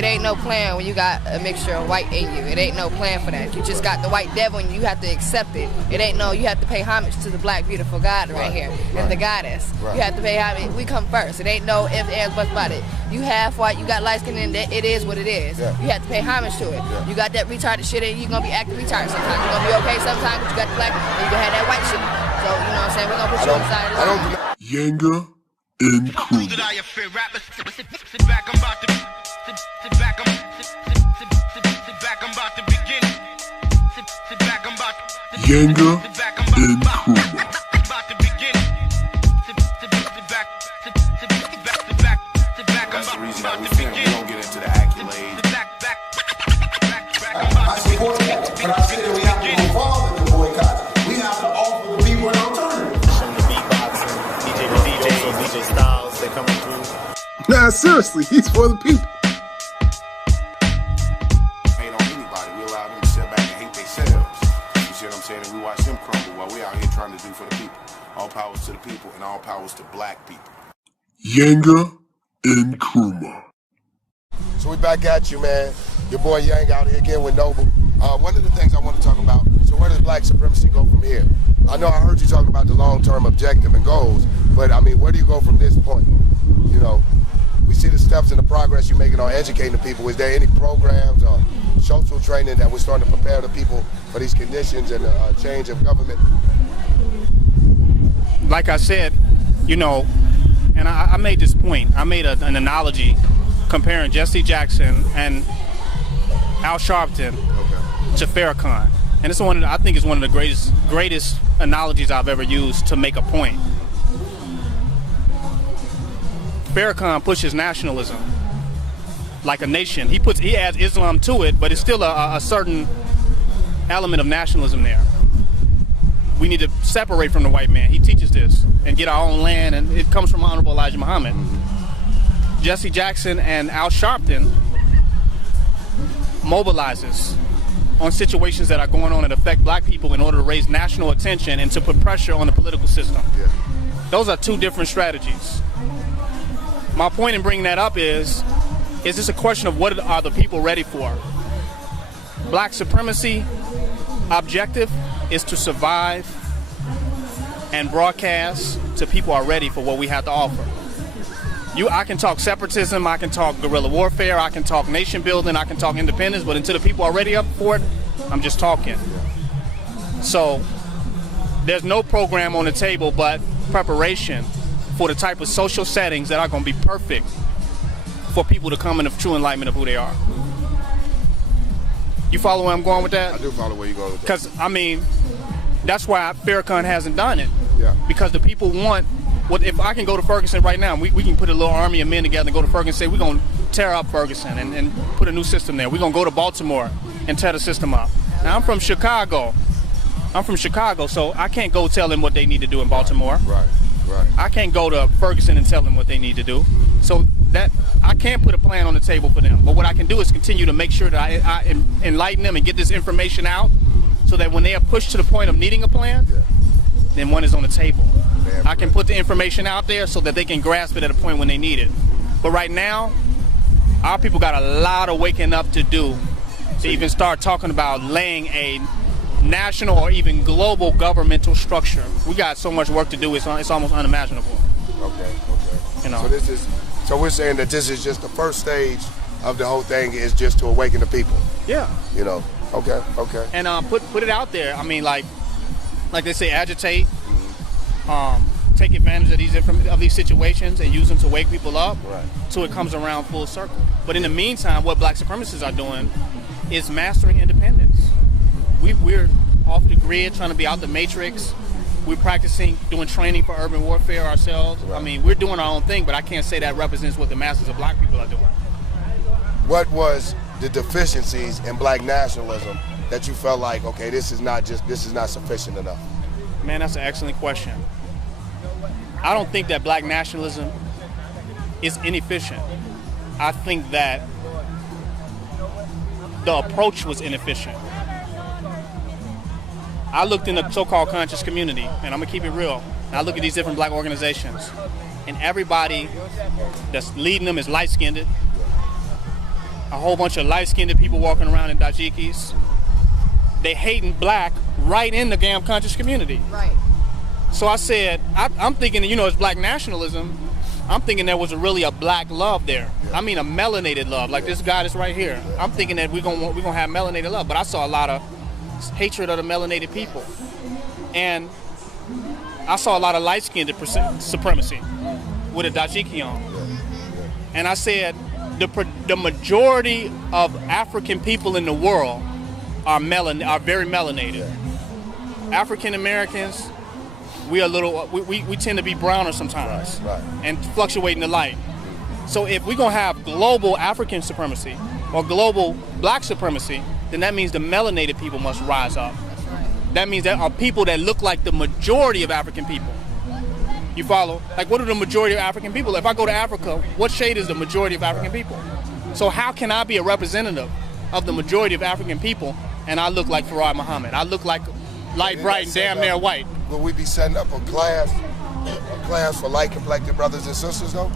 It ain't no plan when you got a mixture of white in you. It ain't no plan for that. You just got the white devil and you have to accept it. It ain't no, you have to pay homage to the black beautiful God right here. And the goddess. You have to pay homage. We come first. It ain't no ifs, ands, buts about it. You half white, you got light skin, and it is what it is. You have to pay homage to it. You got that retarded shit and you're going to be acting retarded sometimes. You're going to be okay sometimes, but you got the black, and you going to have that white shit. So, you know what I'm saying? We're going to put you on the side of the line. Yenga and Kuma. Yenga and Kuma. That's the reason that we don't get into the accolades. I support that, but I say that we have to move forward with the boycott. We have to offer the people an alternative. From the beatboxing, DJ Styles, they coming through. Nah, seriously, he's for the people. Ain't on anybody. We allow them to sit back and hate themselves. You see what I'm saying? And we watch them crumble while we out here trying to do for the people. All powers to the people and all powers to black people. Yenga and Kuma. So we back at you, man. Your boy Yang out here again with Noble. One of the things I want to talk about, so where does black supremacy go from here? I know I heard you talking about the long-term objective and goals, but I mean, where do you go from this point? You know, we see the steps and the progress you're making on educating the people. Is there any programs or social training that we're starting to prepare the people for these conditions and the change of government? Like I said, you know, and I made this point. I made an analogy comparing Jesse Jackson and Al Sharpton to Farrakhan. And it's I think it's one of the greatest analogies I've ever used to make a point. Farrakhan pushes nationalism like a nation. He adds Islam to it, but it's still a certain element of nationalism there. We need to separate from the white man. He teaches this and get our own land, and it comes from Honorable Elijah Muhammad. Jesse Jackson and Al Sharpton mobilizes on situations that are going on that affect black people in order to raise national attention and to put pressure on the political system. Those are two different strategies. My point in bringing that up is this a question of what are the people ready for? Black supremacy objective is to survive and broadcast to people are ready for what we have to offer. I can talk separatism, I can talk guerrilla warfare, I can talk nation building, I can talk independence, but until the people are ready up for it, I'm just talking. So there's no program on the table but preparation for the type of social settings that are going to be perfect for people to come in the true enlightenment of who they are. You follow where I'm going with that? I do follow where you're going with that. Because, I mean, that's why Farrakhan hasn't done it. Because the people want, if I can go to Ferguson right now, we can put a little army of men together and go to Ferguson and say, we're going to tear up Ferguson and put a new system there. We're going to go to Baltimore and tear the system up. Now, I'm from Chicago, so I can't go tell them what they need to do in Baltimore. Right. I can't go to Ferguson and tell them what they need to do. So that I can't put a plan on the table for them. But what I can do is continue to make sure that I enlighten them and get this information out so that when they are pushed to the point of needing a plan, then one is on the table. I can put the information out there so that they can grasp it at a point when they need it. But right now, our people got a lot of waking up to do to even start talking about laying a national or even global governmental structure. We got so much work to do, it's almost unimaginable. Okay. You know. So we're saying that this is just the first stage of the whole thing, is just to awaken the people. Yeah. You know. Okay. And put it out there. I mean, like they say, agitate. Take advantage of these situations and use them to wake people up, so it comes around full circle. But in the meantime, what black supremacists are doing is mastering independence. We're off the grid, trying to be out the matrix. We're practicing doing training for urban warfare ourselves. I mean, we're doing our own thing, but I can't say that represents what the masses of black people are doing. What was the deficiencies in black nationalism that you felt like, okay, this is not sufficient enough? Man, that's an excellent question. I don't think that black nationalism is inefficient. I think that the approach was inefficient. I looked in the so-called conscious community, and I'm gonna keep it real. I look at these different black organizations, and everybody that's leading them is light-skinned. a whole bunch of light-skinned people walking around in dashikis. They hating black right in the damn conscious community. Right. So I said, I'm thinking, you know, it's black nationalism. I'm thinking there was really a black love there. Yeah. I mean, a melanated love, like this guy that's right here. Yeah. I'm thinking that we're gonna have melanated love, but I saw a lot of hatred of the melanated people, and I saw a lot of light-skinned supremacy with a dashiki on. And I said, the majority of African people in the world are very melanated. African Americans, we tend to be browner sometimes, and fluctuate in the light. So if we're gonna have global African supremacy or global black supremacy, then that means the melanated people must rise up. That means there are people that look like the majority of African people. You follow? Like, what are the majority of African people? If I go to Africa, what shade is the majority of African people? So how can I be a representative of the majority of African people and I look like Farad Muhammad? I look like light, bright, and damn near white. Will we be setting up a class for light-complected brothers and sisters, though?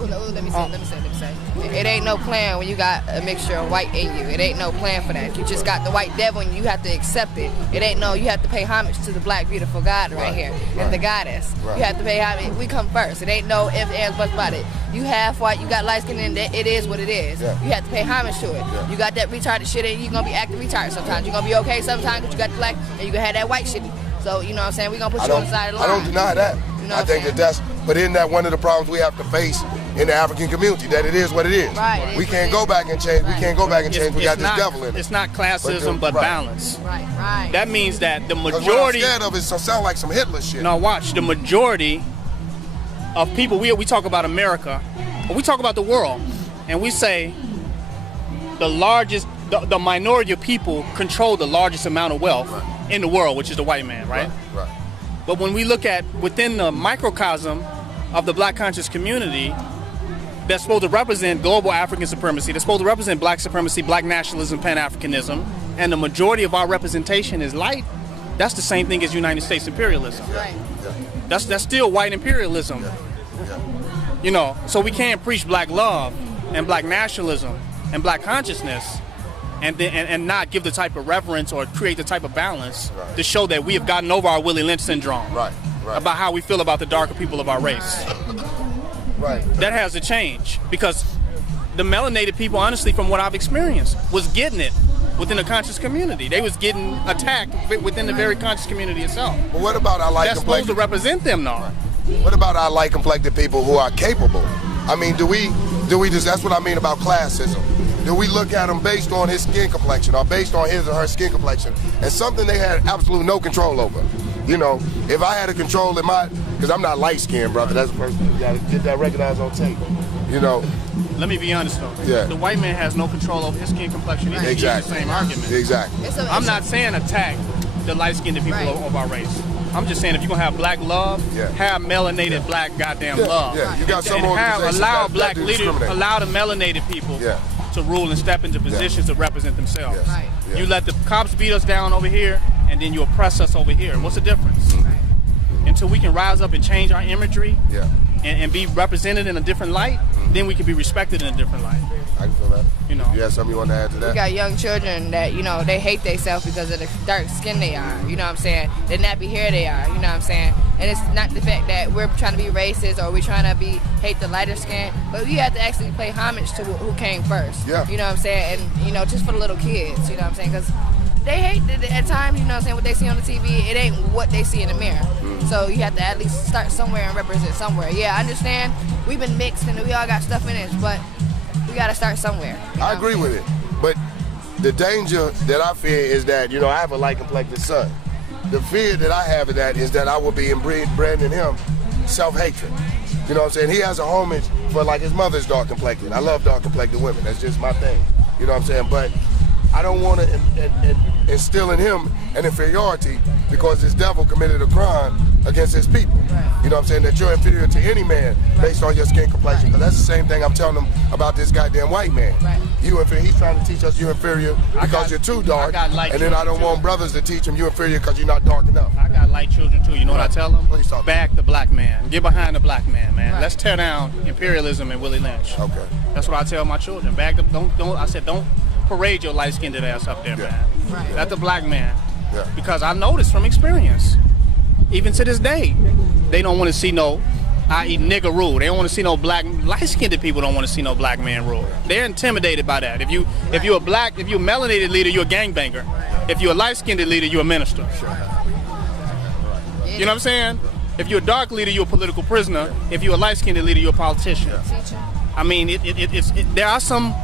Let me say. It ain't no plan when you got a mixture of white in you. It ain't no plan for that. You just got the white devil and you have to accept it. It ain't no, you have to pay homage to the black, beautiful God right here. And the goddess. You have to pay homage. We come first. It ain't no ifs, ands, buts about it. You half white, you got light skin, and it is what it is. You have to pay homage to it. You got that retarded shit and you're going to be acting retarded sometimes. You're going to be okay sometimes because you got the black and you going to have that white shit. So, you know what I'm saying? We're going to put you on the side of the line. I don't deny that. You know I think but isn't that one of the problems we have to face in the African community, that it is what it is. Right. We can't go back and change. We can't go back and change. We got this devil in it. It's not classism, but balance. Right. That means that the majority. What I'm scared of is sound like some Hitler shit. No, watch. The majority of people, we talk about America, but we talk about the world, and we say the minority of people control the largest amount of wealth in the world, which is the white man, right? But when we look at within the microcosm of the black conscious community, that's supposed to represent global African supremacy, that's supposed to represent black supremacy, black nationalism, Pan-Africanism, and the majority of our representation is light, that's the same thing as United States imperialism. That's still white imperialism. You know, so we can't preach black love and black nationalism and black consciousness and not give the type of reverence or create the type of balance to show that we have gotten over our Willie Lynch syndrome about how we feel about the darker people of our race. That has to change, because the melanated people, honestly, from what I've experienced, was getting it within the conscious community. They was getting attacked within the very conscious community itself. But what about our light-complected? That's supposed to represent them now. What about our light-complected people who are capable? I mean, do we just, that's what I mean about classism. Do we look at him based on his skin complexion or based on his or her skin complexion and something they had absolutely no control over? You know, if I had a control in because I'm not light-skinned, brother, that's the first thing. You got to get that recognized on tape, you know. Let me be honest, though. The white man has no control over his skin complexion. It's the same argument. I'm not saying attack the light-skinned people of our race. I'm just saying if you're going to have black love, have melanated black goddamn love. You got some allow black leaders, allow the melanated people to rule and step into positions to represent themselves. You let the cops beat us down over here, and then you oppress us over here. What's the difference? Until we can rise up and change our imagery and be represented in a different light, then we can be respected in a different light. I can feel that. You know. You have something you want to add to that? We got young children that, you know, they hate themselves because of the dark skin they are. You know what I'm saying? The nappy hair they are. You know what I'm saying? And it's not the fact that we're trying to be racist or we're trying to hate the lighter skin, but we have to actually pay homage to who came first. You know what I'm saying? And, you know, just for the little kids, you know what I'm saying? Because they hate at times, you know what I'm saying, what they see on the TV, it ain't what they see in the mirror. So you have to at least start somewhere and represent somewhere. Yeah, I understand we've been mixed and we all got stuff in us, but we got to start somewhere. I agree with it. But the danger that I fear is that, you know, I have a light-complected son. The fear that I have of that is that I will be inbred in him self-hatred. You know what I'm saying? He has a homage for, like, his mother's dark-complected. I love dark-complected women. That's just my thing. You know what I'm saying? But I don't want to instill in him an inferiority because this devil committed a crime against his people. You know what I'm saying? That you're inferior to any man based on your skin complexion. Because that's the same thing I'm telling him about this goddamn white man. You inferior. He's trying to teach us you're inferior because you're too dark. And then I don't want brothers to teach him you're inferior because you're not dark enough. I got light children too. You know what I tell them? Please talk. Back the black man. Get behind the black man, man. Let's tear down imperialism and Willie Lynch. Okay. That's what I tell my children. Back up, I said, don't parade your light-skinned ass up there, man. Right. That's the black man. Yeah. Because I've noticed from experience, even to this day, they don't want to see no, i.e. nigga rule. They don't want to see no black, light-skinned people don't want to see no black man rule. They're intimidated by that. If you're a melanated leader, you're a gangbanger. If you're a light-skinned leader, you're a minister. You know what I'm saying? If you're a dark leader, you're a political prisoner. If you're a light-skinned leader, you're a politician. I mean, there are some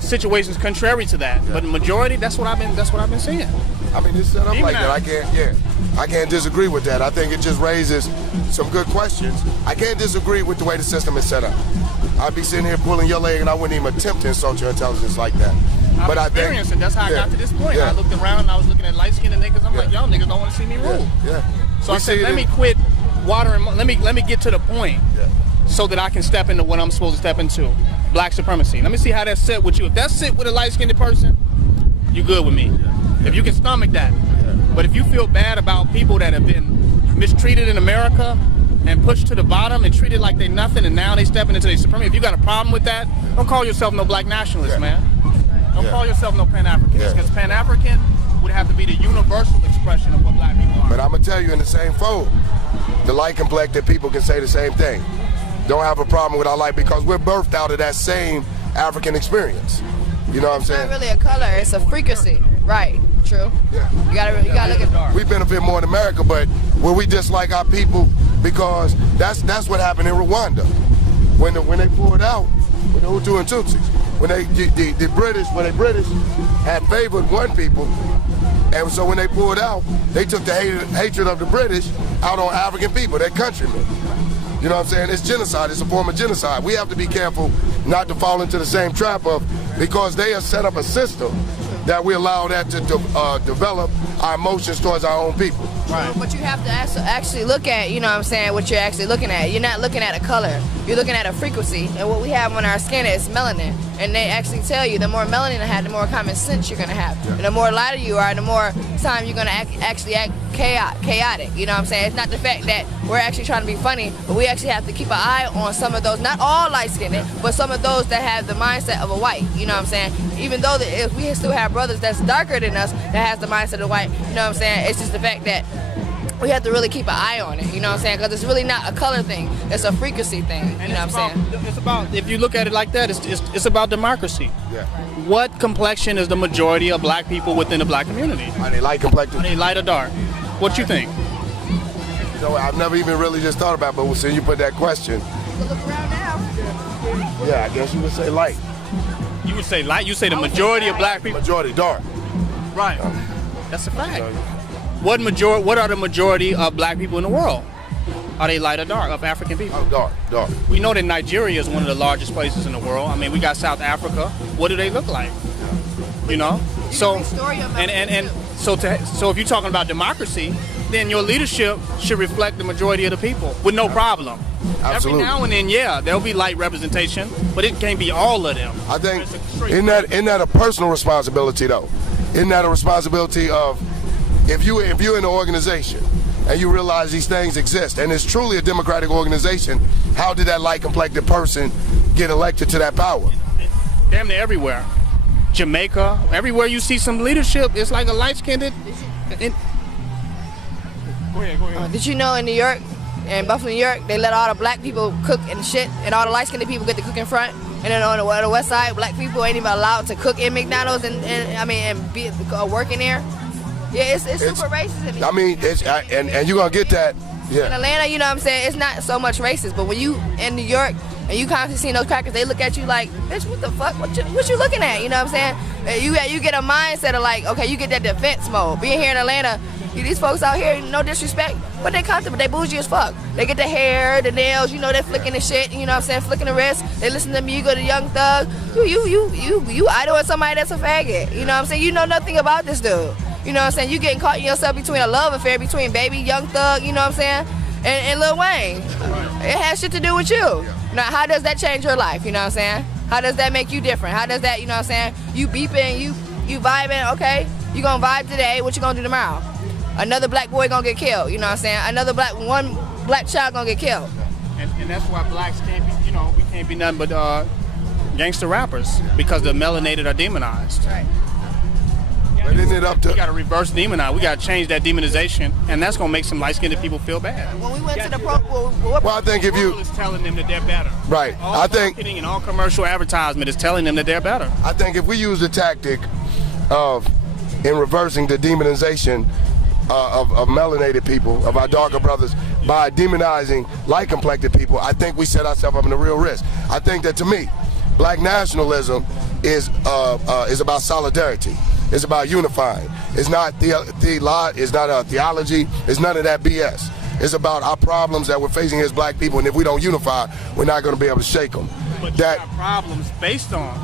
situations contrary to that, but the majority, that's what I've been seeing. I mean, it's set up like that. I can't disagree with that. I think it just raises some good questions. I can't disagree with the way the system is set up. I'd be sitting here pulling your leg, and I wouldn't even attempt to insult your intelligence like that. But I think that's how I got to this point. I looked around and I was looking at light-skinned niggas. I'm like, y'all niggas don't want to see me rule. So I said, let me quit watering. Let me get to the point. So that I can step into what I'm supposed to step into, black supremacy. Let me see how that sit with you. If that sit with a light-skinned person, you good with me. If you can stomach that. But if you feel bad about people that have been mistreated in America and pushed to the bottom and treated like they nothing, and now they stepping into their supremacy, if you got a problem with that, don't call yourself no black nationalist, man. Don't call yourself no Pan-Africanist, because Pan-African would have to be the universal expression of what black people are. But I'm going to tell you in the same fold, the light-complected people can say the same thing. Don't have a problem with our light because we're birthed out of that same African experience. You know what I'm saying? It's not really a color, it's a frequency. Right, true. Yeah. You gotta look at. We benefit more in America, but when we dislike our people, because that's what happened in Rwanda. When they pulled out, with the Hutu and Tutsis, when the British had favored one people, and so when they pulled out, they took the hatred of the British out on African people, their countrymen. You know what I'm saying? It's genocide. It's a form of genocide. We have to be careful not to fall into the same trap of, because they have set up a system that we allow that to develop our emotions towards our own people. Right. But you have to actually look at, you know what I'm saying, what you're actually looking at. You're not looking at a color. You're looking at a frequency. And what we have on our skin is melanin. And they actually tell you the more melanin you have, the more common sense you're going to have. And the more lighter you are, the more time you're going to actually act chaotic. You know what I'm saying? It's not the fact that we're actually trying to be funny, but we actually have to keep an eye on some of those, not all light-skinned, but some of those that have the mindset of a white. You know what I'm saying? Even though if we still have brothers that's darker than us that has the mindset of white, you know what I'm saying? It's just the fact that we have to really keep an eye on it, you know what I'm saying? Because it's really not a color thing, it's a frequency thing, you know what I'm saying? It's about, if you look at it like that, it's about democracy. Yeah. What complexion is the majority of black people within the black community? Are they light complected? Are they light or dark? What you think? No, I've never even really just thought about it, but since you put that question. Look around now. Yeah, I guess you would say light. You would say light? You say the majority of black people? Majority dark. Right. That's a fact. What are the majority of black people in the world? Are they light or dark, of African people? Oh, dark. We know that Nigeria is one of the largest places in the world. I mean, we got South Africa. What do they look like? You know? So if you're talking about democracy, then your leadership should reflect the majority of the people with no problem. Absolutely. Every now and then, yeah, there'll be light representation, but it can't be all of them. I think, isn't that a personal responsibility though? Isn't that a responsibility of, if you're in an organization and you realize these things exist and it's truly a democratic organization, how did that light complected person get elected to that power? Damn near everywhere. Jamaica, everywhere you see some leadership, it's like a light-skinned. Go ahead. Did you know in New York, in Buffalo, New York, they let all the black people cook and shit, and all the light-skinned people get to cook in front, and then on the west side, black people ain't even allowed to cook in McDonald's and be working there. Yeah, it's super racist in here. I mean, and you're gonna get that. Yeah. In Atlanta, you know what I'm saying, it's not so much racist, but when you in New York and you constantly see those crackers, they look at you like, bitch, what the fuck? What you looking at? You know what I'm saying? You get a mindset of like, okay, you get that defense mode. Being here in Atlanta, these folks out here, no disrespect, but they comfortable, they bougie as fuck. They get the hair, the nails, you know, they're flicking the shit, you know what I'm saying, flicking the wrist. They listen to me, you go to Young Thug. You idling somebody that's a faggot. You know what I'm saying? You know nothing about this dude. You know what I'm saying? You getting caught in yourself between a love affair between Baby, Young Thug, you know what I'm saying, and Lil Wayne. It has shit to do with you. Now, how does that change your life, you know what I'm saying? How does that make you different? How does that, you know what I'm saying? You beeping, you vibing, okay, you gonna vibe today, what you gonna do tomorrow? Another black boy gonna get killed, you know what I'm saying? One black child gonna get killed. And that's why blacks can't be, you know, we can't be nothing but gangster rappers because the melanated are demonized. Right. But isn't it up to... We got to reverse demonize. We got to change that demonization, and that's going to make some light-skinned people feel bad. When we went to the Well, I think if you... is telling them that they're better. Right. All I think... marketing and all commercial advertisement is telling them that they're better. I think if we use the tactic of, in reversing the demonization of melanated people, of our darker brothers, by demonizing light-complected people, I think we set ourselves up in a real risk. I think that, to me, black nationalism is about solidarity. It's about unifying. It's not it's not a theology. It's none of that BS. It's about our problems that we're facing as black people, and if we don't unify, we're not going to be able to shake them. But you got problems based on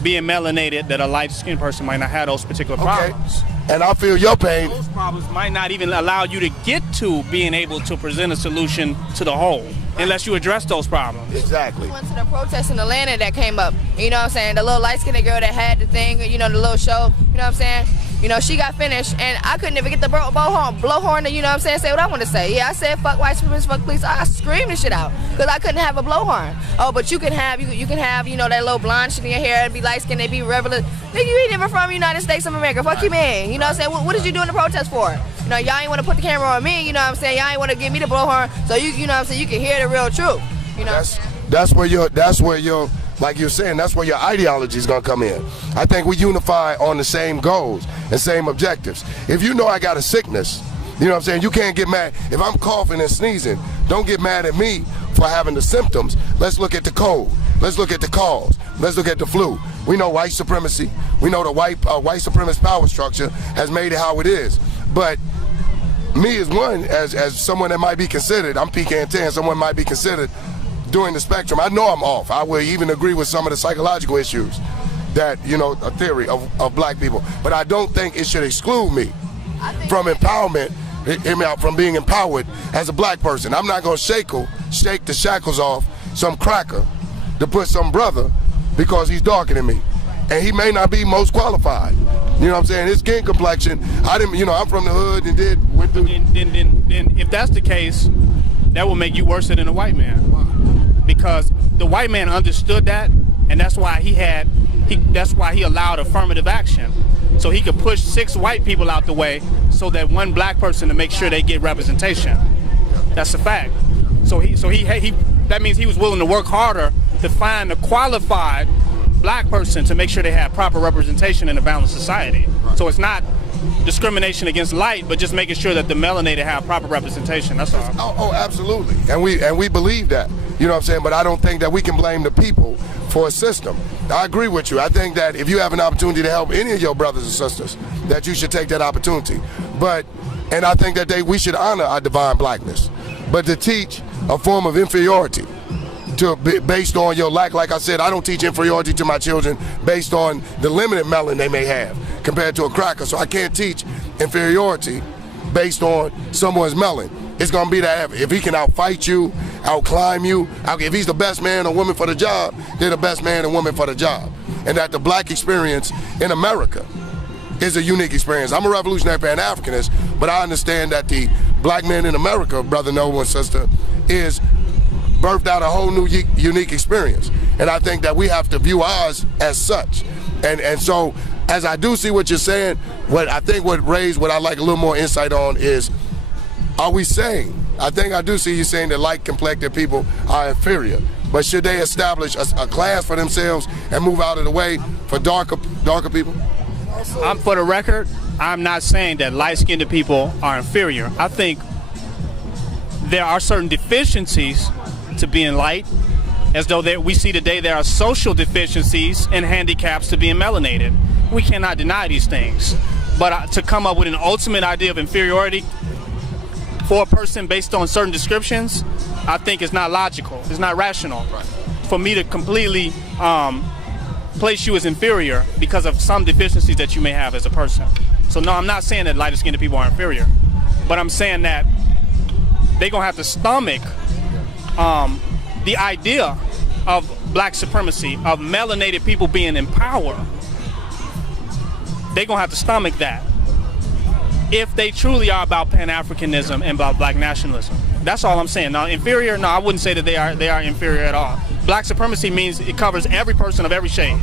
being melanated that a light-skinned person might not have those particular problems. And I feel your pain. Those problems might not even allow you to get to being able to present a solution to the whole, unless you address those problems. Exactly. We went to the protest in Atlanta that came up. You know what I'm saying? The little light-skinned girl that had the thing, you know, the little show, you know what I'm saying? You know, she got finished, and I couldn't even get the blowhorn to, you know what I'm saying, say what I want to say. Yeah, I said, fuck white supremacists, fuck police. I screamed this shit out, because I couldn't have a blowhorn. Oh, but you can have, you know, that little blonde shit in your hair and be light-skinned and be rebel. Nigga, you ain't even from the United States of America. Fuck you, man. You know what I'm saying? What did you do in the protest for? You know, y'all ain't want to put the camera on me, you know what I'm saying? Y'all ain't want to give me the blowhorn, so you know what I'm saying, you can hear the real truth. You know that's where your like you're saying, that's where your ideology is going to come in. I think we unify on the same goals and same objectives. If you know I got a sickness, you know what I'm saying, you can't get mad. If I'm coughing and sneezing, don't get mad at me for having the symptoms. Let's look at the cold. Let's look at the cause. Let's look at the flu. We know white supremacy. We know the white supremacist power structure has made it how it is. But me as one, as someone that might be considered, I'm pecan 10, someone might be considered during the spectrum. I know I'm off. I will even agree with some of the psychological issues that, you know, a theory of black people. But I don't think it should exclude me from empowerment, from being empowered as a black person. I'm not going to shake the shackles off some cracker to put some brother because he's darker than me. And he may not be most qualified. You know what I'm saying? His skin complexion, I'm from the hood and went through. Then if that's the case, that will make you worse than a white man. Because the white man understood that, and that's why he allowed affirmative action. So he could push 6 white people out the way so that one black person to make sure they get representation. That's a fact. So that means he was willing to work harder to find a qualified black person to make sure they have proper representation in a balanced society. So it's not discrimination against light, but just making sure that the melanated have proper representation. That's all. Oh, absolutely. And we believe that. You know what I'm saying? But I don't think that we can blame the people for a system. I agree with you. I think that if you have an opportunity to help any of your brothers and sisters, that you should take that opportunity. And I think that we should honor our divine blackness. But to teach a form of inferiority based on your lack, like I said, I don't teach inferiority to my children based on the limited melanin they may have compared to a cracker. So I can't teach inferiority based on someone's melanin. It's going to be that if he can outfight you, outclimb you, if he's the best man or woman for the job, they're the best man and woman for the job. And that the black experience in America is a unique experience. I'm a revolutionary Pan-Africanist, but I understand that the black man in America, brother Noble and sister, is birthed out a whole new unique experience. And I think that we have to view ours as such. And so, as I do see what you're saying, what I like a little more insight on is, are we saying, I think I do see you saying that light-complected people are inferior, but should they establish a class for themselves and move out of the way for darker people? For the record, I'm not saying that light-skinned people are inferior. I think there are certain deficiencies to being light, as though we see today there are social deficiencies and handicaps to being melanated. We cannot deny these things. But to come up with an ultimate idea of inferiority for a person based on certain descriptions, I think it's not logical. It's not rational. Right. For me to completely place you as inferior because of some deficiencies that you may have as a person. So no, I'm not saying that lighter skinned people are inferior, but I'm saying that they're gonna have to stomach the idea of black supremacy, of melanated people being in power. They're gonna have to stomach that if they truly are about Pan-Africanism and about black nationalism. That's all I'm saying. Now, inferior, no, I wouldn't say that they are inferior at all. Black supremacy means it covers every person of every shade.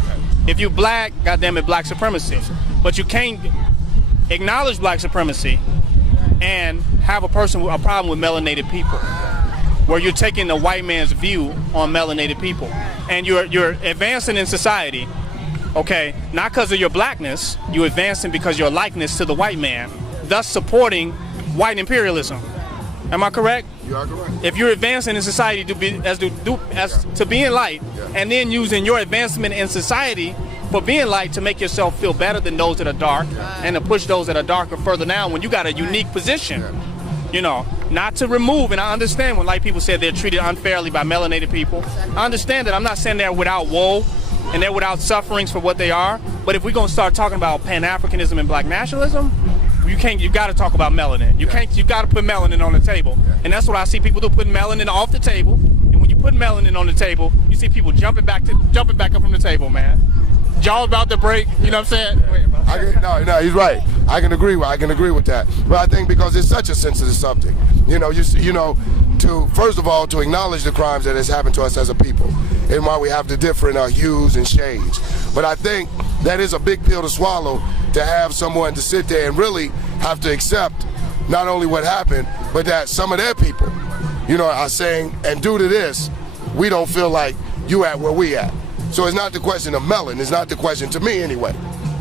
If you black, goddamn it, black supremacy. But you can't acknowledge black supremacy and have a problem with melanated people, where you're taking the white man's view on melanated people, and you're advancing in society, okay, not because of your blackness, you're advancing because your likeness to the white man, thus supporting white imperialism. Am I correct? You are correct. If you're advancing in society to be in light, and then using your advancement in society for being light to make yourself feel better than those that are dark, and to push those that are darker further down when you got a unique position, you know, not to remove. And I understand when light people say they're treated unfairly by melanated people. I understand that. I'm not saying they're without woe and they're without sufferings for what they are. But if we're gonna start talking about Pan-Africanism and black nationalism, you got to talk about melanin. You got to put melanin on the table. And that's what I see people do, putting melanin off the table. And when you put melanin on the table, you see people jumping back up from the table, man. Jaw about to break, you know what I'm saying? No, he's right. I can agree with that. But I think because it's such a sensitive subject, first of all, to acknowledge the crimes that has happened to us as a people, and why we have the different hues and shades. But I think that is a big pill to swallow, to have someone to sit there and really have to accept not only what happened, but that some of their people, are saying, and due to this, we don't feel like you at where we at. So it's not the question of melanin, it's not the question, to me anyway,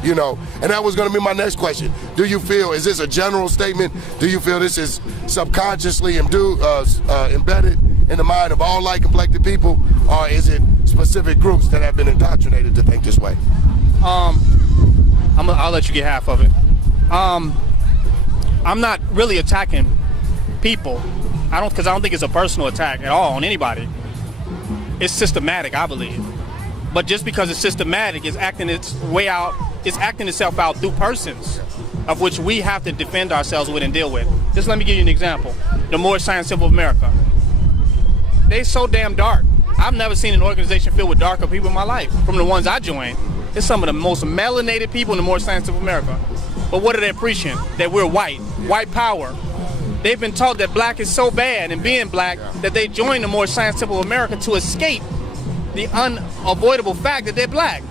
and that was going to be my next question. Do you feel, is this a general statement? Do you feel this is subconsciously embedded in the mind of all light-complected people, or is it specific groups that have been indoctrinated to think this way? I'll let you get half of it. I'm not really attacking people. Because I don't think it's a personal attack at all on anybody. It's systematic, I believe. But just because it's systematic, it's acting itself out through persons, of which we have to defend ourselves with and deal with. Just let me give you an example. The Moorish Science Temple of America. They're so damn dark. I've never seen an organization filled with darker people in my life. From the ones I joined, it's some of the most melanated people in the Moorish Science Temple of America. But what are they preaching? That we're white power. They've been taught that black is so bad, and being black, that they joined the Moorish Science Temple of America to escape the unavoidable fact that they're black.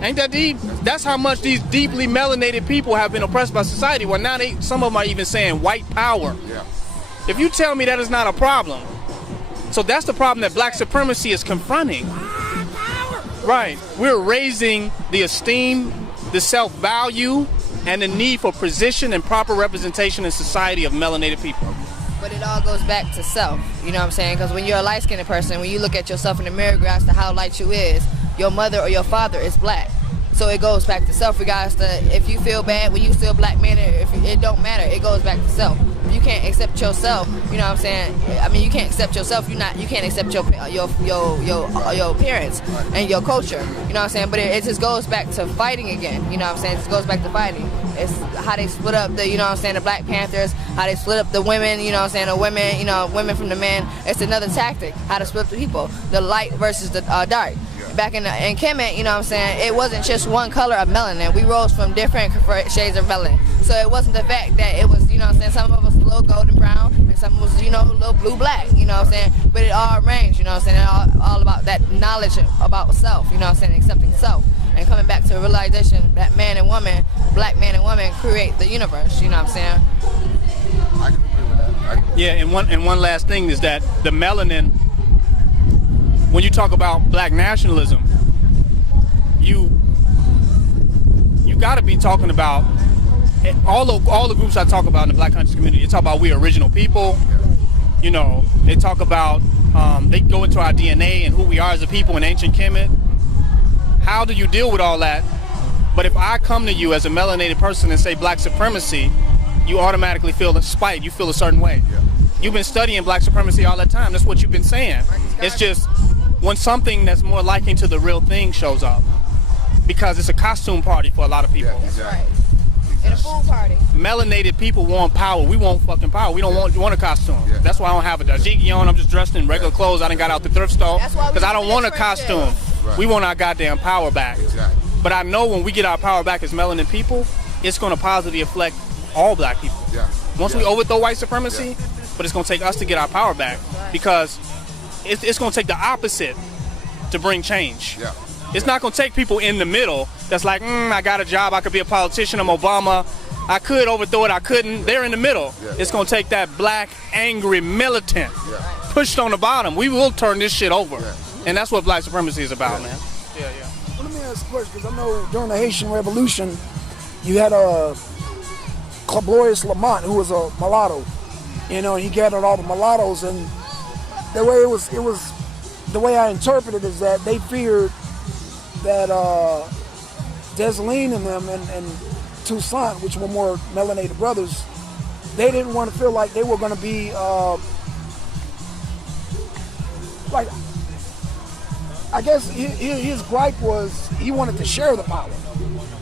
Ain't that deep? That's how much these deeply melanated people have been oppressed by society. Well, now some of them are even saying white power. Yeah. If you tell me that is not a problem, so that's the problem that black supremacy is confronting. Right. We're raising the esteem, the self-value, and the need for position and proper representation in society of melanated people. But it all goes back to self, you know what I'm saying? Because when you're a light-skinned person, when you look at yourself in the mirror, regardless to how light you is, your mother or your father is black. So it goes back to self, regardless to if you feel bad when you still black man, it don't matter. It goes back to self. If you can't accept yourself, you know what I'm saying? I mean, you can't accept yourself. You can't accept your parents and your culture. You know what I'm saying? But it just goes back to fighting again. You know what I'm saying? It just goes back to fighting. It's how they split up the, you know what I'm saying, the Black Panthers. How they split up the women. You know what I'm saying? The women, women from the men. It's another tactic. How to split up the people. The light versus the dark. Back in Kemet, you know what I'm saying, it wasn't just one color of melanin. We rose from different shades of melanin. So it wasn't the fact that it was, you know what I'm saying, some of us a little golden brown, and some of us, a little blue-black, you know what I'm saying? But it all ranged, you know what I'm saying, all about that knowledge about self, you know what I'm saying, accepting self. And coming back to a realization that man and woman, black man and woman, create the universe, you know what I'm saying? I can agree with that. Yeah, and one last thing is that the melanin, when you talk about black nationalism, you got to be talking about all the groups I talk about in the black conscious community. They talk about we original people. They talk about they go into our DNA and who we are as a people in ancient Kemet. How do you deal with all that? But if I come to you as a melanated person and say black supremacy, you automatically feel a spite. You feel a certain way. You've been studying black supremacy all that time. That's what you've been saying. It's just when something that's more liking to the real thing shows up, because it's a costume party for a lot of people. Yeah, that's right. And a food party. Melanated people want power. We want fucking power. We don't want a costume. Yeah. That's why I don't have a dashiki on. I'm just dressed in regular clothes. I done got out the thrift store because I don't want a costume. Right. We want our goddamn power back. Exactly. But I know when we get our power back as melanin people, it's going to positively affect all black people. Yeah. Once we overthrow white supremacy, but it's going to take us to get our power back, because it's going to take the opposite to bring change. Yeah. It's not going to take people in the middle that's like, I got a job, I could be a politician, I'm Obama, I could overthrow it, I couldn't. They're in the middle. Yeah. It's going to take that black, angry militant pushed on the bottom. We will turn this shit over. Yeah. And that's what black supremacy is about, man. Yeah. Well, let me ask a question, because I know during the Haitian Revolution, you had Claude Lamont, who was a mulatto, you know, and he gathered all the mulattoes, and the way it was the way I interpreted it is that they feared that Dessalines and them and Toussaint, which were more melanated brothers, they didn't want to feel like they were going to be like, I guess his gripe was he wanted to share the power,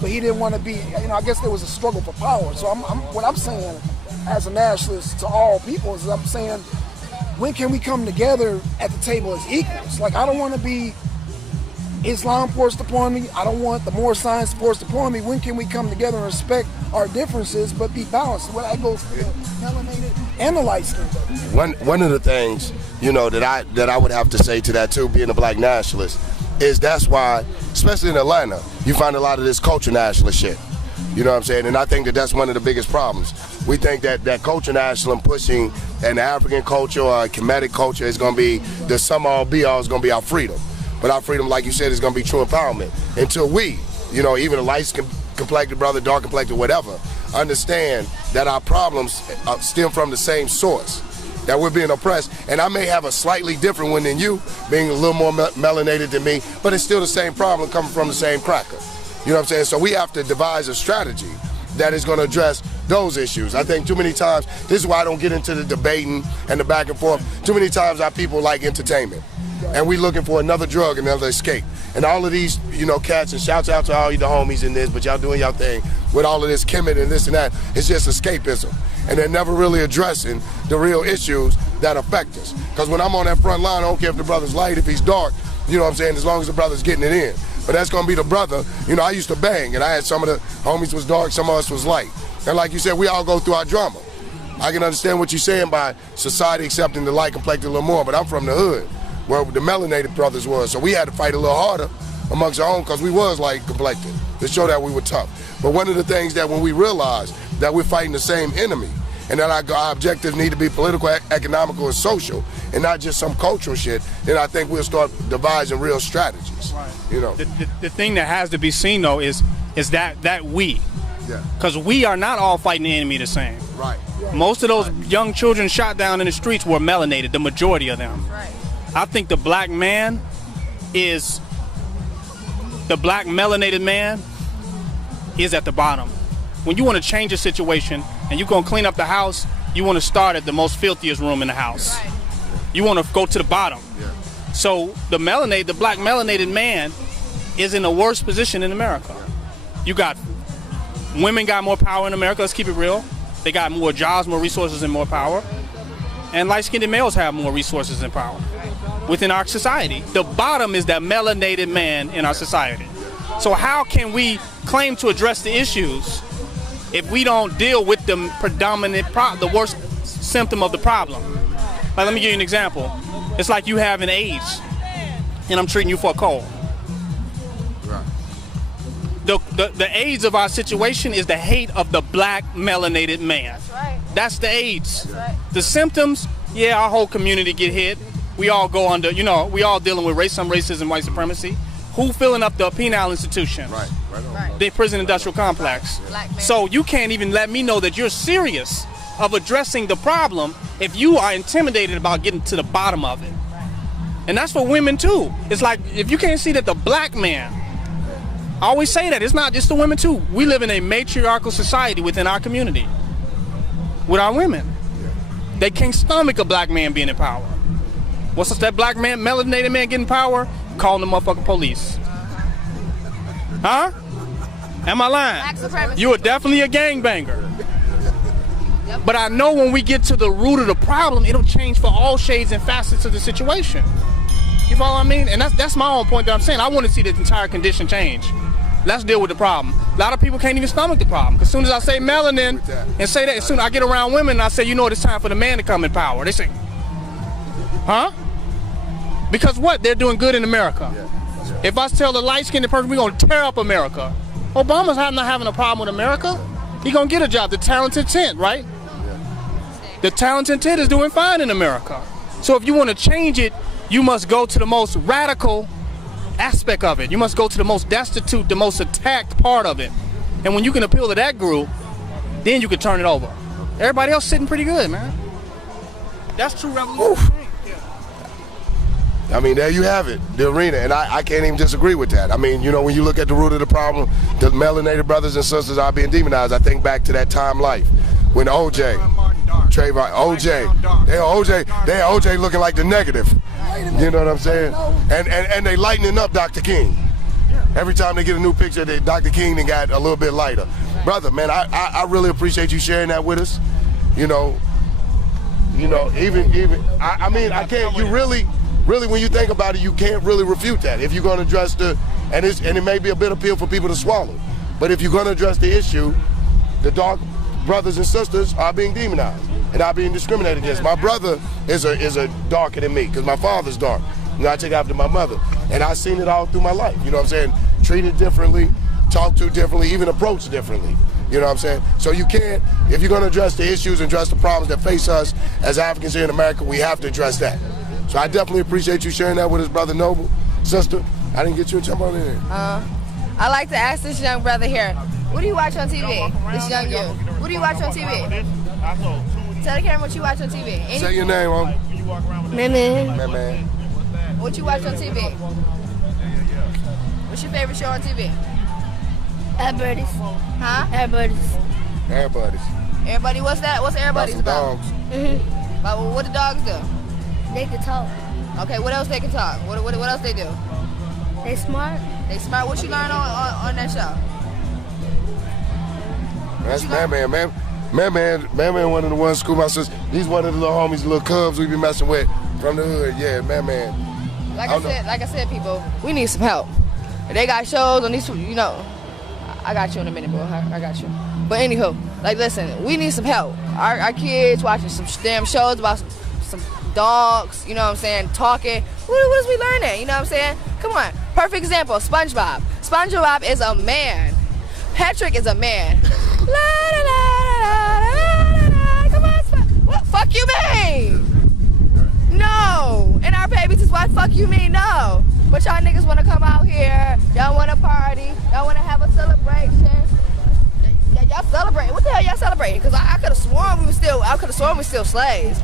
but he didn't want to be, you know, I guess there was a struggle for power. So what I'm saying as a nationalist to all people is I'm saying, when can we come together at the table as equals? Like, I don't want to be Islam forced upon me. I don't want the more science forced upon me. When can we come together and respect our differences but be balanced? Well, that goes for the melanated and the light skin. One of the things, you know, that I would have to say to that too, being a black nationalist, is that's why, especially in Atlanta, you find a lot of this culture nationalist shit. You know what I'm saying? And I think that that's one of the biggest problems. We think that culture nationalism pushing an African culture or a Kemetic culture is going to be the sum all be all, is going to be our freedom. But our freedom, like you said, is going to be true empowerment. Until we, you know, even a light-complected brother, dark-complected, whatever, understand that our problems stem from the same source, that we're being oppressed. And I may have a slightly different one than you, being a little more melanated than me, but it's still the same problem coming from the same cracker. You know what I'm saying? So we have to devise a strategy that is going to address those issues. I think too many times, this is why I don't get into the debating and the back and forth. Too many times our people like entertainment. And we looking for another drug, another escape. And all of these, you know, cats, and shouts out to all you the homies in this, but y'all doing y'all thing with all of this Kemet and this and that. It's just escapism. And they're never really addressing the real issues that affect us. Because when I'm on that front line, I don't care if the brother's light, if he's dark, you know what I'm saying, as long as the brother's getting it in. But that's gonna be the brother. You know, I used to bang, and I had some of the homies was dark, some of us was light. And like you said, we all go through our drama. I can understand what you're saying by society accepting the light complected a little more, but I'm from the hood, where the melanated brothers was. So we had to fight a little harder amongst our own, because we was light complected, to show that we were tough. But one of the things that when we realize that we're fighting the same enemy, and that our objectives need to be political, economical, and social, and not just some cultural shit, then I think we'll start devising real strategies. Right. You know, the thing that has to be seen though is that we, yeah, because we are not all fighting the enemy the same. right. Most of those young children shot down in the streets were melanated, the majority of them. Right. I think the black man is, the black melanated man is at the bottom. When you want to change a situation and you're going to clean up the house, you want to start at the most filthiest room in the house. Right. You want to go to the bottom. Yeah. So the black melanated man is in the worst position in America. You got, women got more power in America, let's keep it real. They got more jobs, more resources, and more power. And light-skinned males have more resources and power within our society. The bottom is that melanated man in our society. So how can we claim to address the issues if we don't deal with the predominant, the worst symptom of the problem? Like, let me give you an example. It's like you having AIDS, and I'm treating you for a cold. Right. The AIDS of our situation is the hate of the black melanated man. That's right. That's the AIDS. That's right. The symptoms, yeah, our whole community get hit. We all go under, you know, we all dealing with racism, white supremacy. Who filling up the penal institution? Right. Right on. Right. The prison industrial complex. Black man. So you can't even let me know that you're serious of addressing the problem if you are intimidated about getting to the bottom of it. And that's for women too. It's like, if you can't see that the black man, I always say that, it's not just the women too. We live in a matriarchal society within our community with our women. They can't stomach a black man being in power. What's that black man, melanated man getting power? Calling the motherfucking police. Huh? Am I lying? Black supremacy. You are definitely a gangbanger. Yep. But I know when we get to the root of the problem, it'll change for all shades and facets of the situation. You follow what I mean? And that's my own point that I'm saying. I want to see the entire condition change. Let's deal with the problem. A lot of people can't even stomach the problem. Because as soon as I say melanin and say that, as soon as I get around women and I say, you know, it's time for the man to come in power. They say, huh? Because what? They're doing good in America. If I tell the light-skinned person we're going to tear up America, Obama's not having a problem with America. He's going to get a job. The talented tent, right? The talented tent is doing fine in America. So if you want to change it, you must go to the most radical aspect of it. You must go to the most destitute, the most attacked part of it. And when you can appeal to that group, then you can turn it over. Everybody else sitting pretty good, man. That's true revolution. I mean, there you have it, the arena, and I can't even disagree with that. I mean, you know, when you look at the root of the problem, the melanated brothers and sisters are being demonized. I think back to that time life when OJ, Trayvon, OJ looking like the negative. You know what I'm saying? And they lightening up Dr. King. Every time they get a new picture, Dr. King then got a little bit lighter. Brother, man, I really appreciate you sharing that with us. You know, even I mean, I can't. You really, when you think about it, you can't really refute that. If you're going to address and it may be a bit of pill for people to swallow, but if you're going to address the issue, the dark brothers and sisters are being demonized and are being discriminated against. My brother is a darker than me because my father's dark. You know, I take after my mother, and I've seen it all through my life. You know what I'm saying? Treated differently, talked to differently, even approached differently. You know what I'm saying? So you can't, if you're going to address the issues and address the problems that face us as Africans here in America, we have to address that. So I definitely appreciate you sharing that with us, Brother Noble. Sister, I didn't get you a jump on in there. I like to ask this young brother here, what do you watch on TV? This young you. What do you watch on TV? Tell the camera what you watch on TV. Say your name, homie. Man. What you watch on TV? What's your favorite show on TV? Everybody's. Huh? Everybody's. Everybody, what's that? What's everybody's about? Dogs. But what do dogs do? They can talk. Okay, what else they can talk? What else they do? They smart. They smart. What you learn on that show? That's Man, one of the ones school my sister. He's one of the little homies, little cubs we be messing with from the hood. Yeah, Man. Like I said, people, we need some help. If they got shows on these, you know, I got you in a minute, bro. I got you. But anywho, like, listen, we need some help. Our kids watching some damn shows about some dogs, you know what I'm saying, talking. What is we learning? You know what I'm saying? Come on. Perfect example, SpongeBob. SpongeBob is a man. Patrick is a man. Come on, what fuck you mean? No. And our babies is why fuck you mean no. But y'all niggas wanna come out here, y'all wanna party, y'all wanna have a celebration. Y'all celebrating. What the hell y'all celebrating? Cause I could have sworn we were still slaves.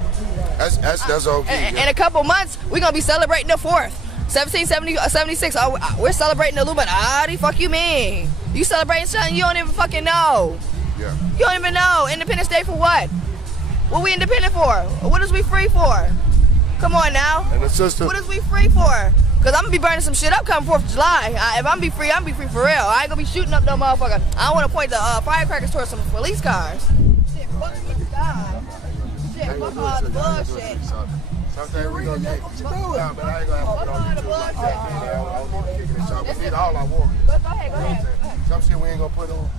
That's okay. In a couple months, we're gonna be celebrating the 4th. 1776. We're celebrating the Illuminati. Fuck you mean? You celebrating something you don't even fucking know. Yeah. You don't even know. Independence Day for what? What we independent for? What is we free for? Come on now. And the sister. What is we free for? Cause I'm gonna be burning some shit up come 4th of July. If I'm be free, I'm be free for real. I ain't gonna be shooting up no motherfucker. I don't wanna point the firecrackers towards some police cars. Shit, fuck police cars. Shit, fuck all the bullshit. Sometimes we gonna get it. But I ain't gonna have to put on YouTube like that. I don't need to kick it in shop. We need all our warriors. Go ahead. Some shit we ain't gonna put on.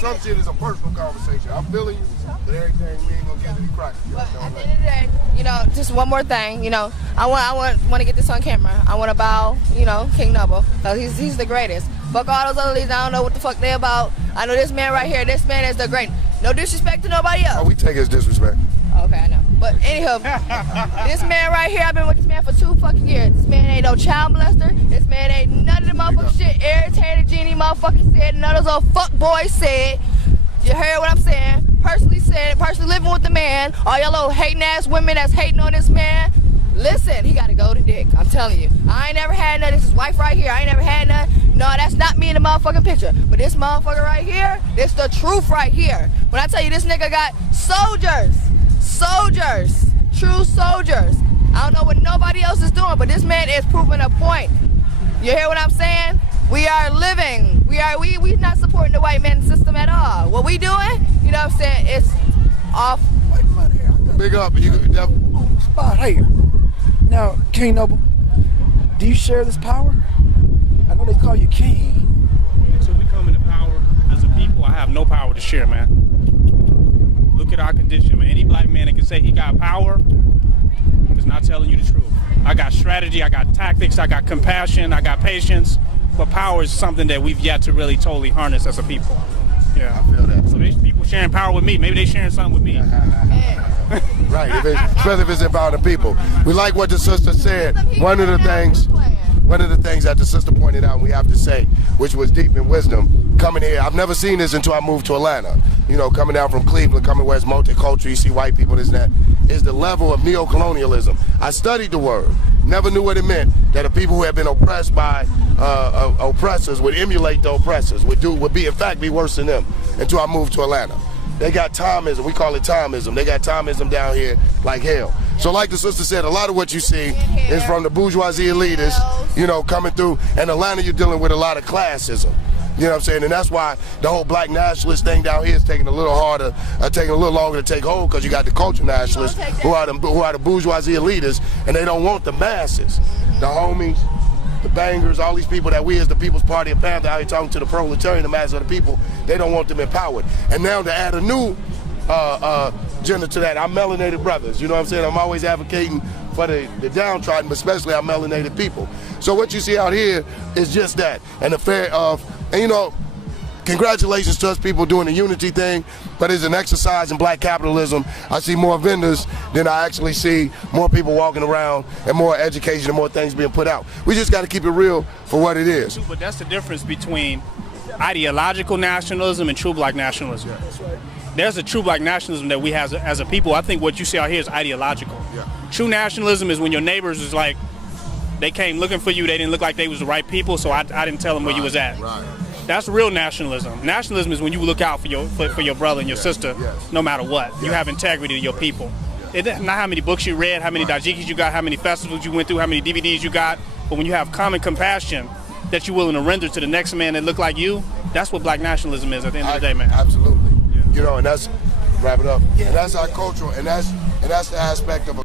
Some shit is a personal conversation. I'm feeling you, but everything we ain't gonna get any crack. But at the end of the day, you know, just one more thing, you know, I want to get this on camera. I want to bow, you know, King Noble. He's the greatest. Fuck all those other leaders. I don't know what the fuck they about. I know this man right here. This man is the great. No disrespect to nobody else. Oh, we take his disrespect. Okay, I know. But anyhow, this man right here, I've been with this man for 2 fucking years. This man ain't no child molester. This man ain't none of the motherfucking shit irritated Genie motherfucking said, none of those old fuck boys said. You heard what I'm saying? Personally said, personally living with the man. All y'all little hating ass women that's hating on this man. Listen, he gotta go to dick. I'm telling you. I ain't never had none. This is wife right here. I ain't never had none. No, that's not me in the motherfucking picture. But this motherfucker right here, this the truth right here. When I tell you this nigga got soldiers. Soldiers, true soldiers. I don't know what nobody else is doing, but this man is proving a point. You hear what I'm saying? We are living. We not supporting the white man system at all. What we doing, you know what I'm saying? It's off. Big up, you spot here. Now, King Noble, do you share this power? I know they call you king. Until we come into power as a people, I have no power to share, man. Look at our condition, man. Any black man that can say he got power is not telling you the truth. I got strategy, I got tactics, I got compassion, I got patience. But power is something that we've yet to really totally harness as a people. Yeah, I feel that. So there's people sharing power with me. Maybe they sharing something with me. Right, especially if it's empowering the people. We like what the sister said. One of the things that the sister pointed out, and we have to say, which was deep in wisdom, coming here. I've never seen this until I moved to Atlanta. You know, coming down from Cleveland, coming where it's multicultural, you see white people, this and that, is the level of neocolonialism. I studied the word, never knew what it meant, that the people who have been oppressed by oppressors would emulate the oppressors, would in fact be worse than them, until I moved to Atlanta. They got timeism, we call it timeism. They got timeism down here like hell. So like the sister said, a lot of what you see is from the bourgeoisie elitists, you know, coming through. And Atlanta, you're dealing with a lot of classism. You know what I'm saying? And that's why the whole black nationalist thing down here is taking a little harder, taking a little longer to take hold, because you got the cultural nationalists who are the bourgeoisie elitists, and they don't want the masses, the homies, the bangers, all these people that we as the People's Party of Panther out here talking to the proletarian, the masses of the people, they don't want them empowered. And now to add a new gender to that, our melanated brothers, you know what I'm saying? I'm always advocating for the downtrodden, but especially our melanated people. So what you see out here is just that, an affair of, and you know, congratulations to us people doing the unity thing, but it's an exercise in black capitalism. I see more vendors than I actually see more people walking around and more education and more things being put out. We just got to keep it real for what it is. But that's the difference between ideological nationalism and true black nationalism. Yeah, that's right. There's a true black nationalism that we have as a people. I think what you see out here is ideological. Yeah. True nationalism is when your neighbors is like, they came looking for you, they didn't look like they was the right people, so I didn't tell them where you was at. Right. That's real nationalism. Nationalism is when you look out for your brother and your sister, no matter what. You have integrity to your people. It's not how many books you read, how many dajikis you got, how many festivals you went through, how many DVDs you got, but when you have common compassion that you're willing to render to the next man that look like you, that's what black nationalism is at the end of the day, man. Absolutely. You know, and that's, wrap it up, and that's our cultural, and that's the aspect of